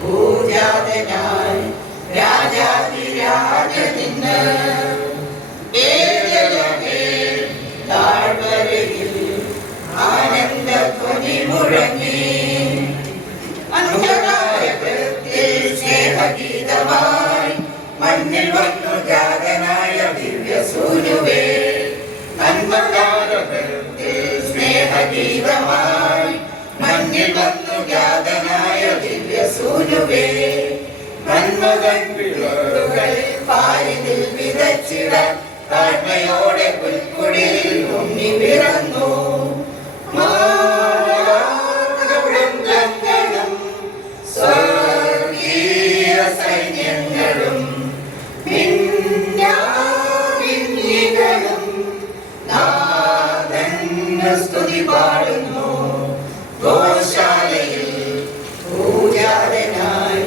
പൂജാതനായി രാജാതിരാജനിന്ന് താഴ്വരയിൽ ആനന്ദധ്വനി മുഴങ്ങി. അന്ധകാരത്തിൽ സ്നേഹഗീതമായി മണ്ണിൽ വന്നു ജാതനായ ദിവ്യസൂനുവേ. അന്ധകാരത്തിൽ സ്നേഹഗീതമായി മണ്ണിൽ വന്നു ജാതനായ ദിവ്യസൂനുവേ. നന്മതൻ വിളവുകൾ പാരിതിൽ വിതച്ചിടാൻ താഴ്മയോടെ പുൽക്കുടിയിൽ ഉണ്ണി പിറന്നു. മാനവൃന്ദങ്ങളും സ്വർഗീയ സൈന്യങ്ങളും മിന്നാമിന്നികളും നാഥന് സ്തുതി പാടുന്നു. ഗോശാലയിൽ പൂജാതനായി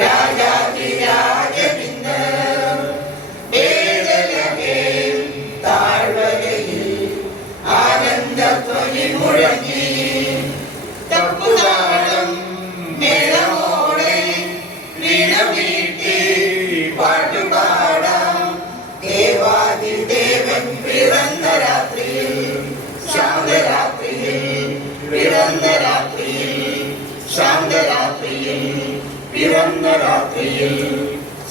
രാജാതിരാജനിന്ന് താഴ്വരയിൽ ആനന്ദധ്വനി മുഴങ്ങി. തപ്പുതാളം മേളമോടെ വീണമീട്ടി പാട്ടുപാടാം. ദേവാദിദേവൻ പിറന്ന രാത്രിയിൽ ശാന്തരാത്രിയിൽ പിറന്ന രാത്രിയിൽ ശാന്തരാത്രിയിൽ പിറന്ന രാത്രിയിൽ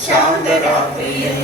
ശാന്തരാത്രിയിൽ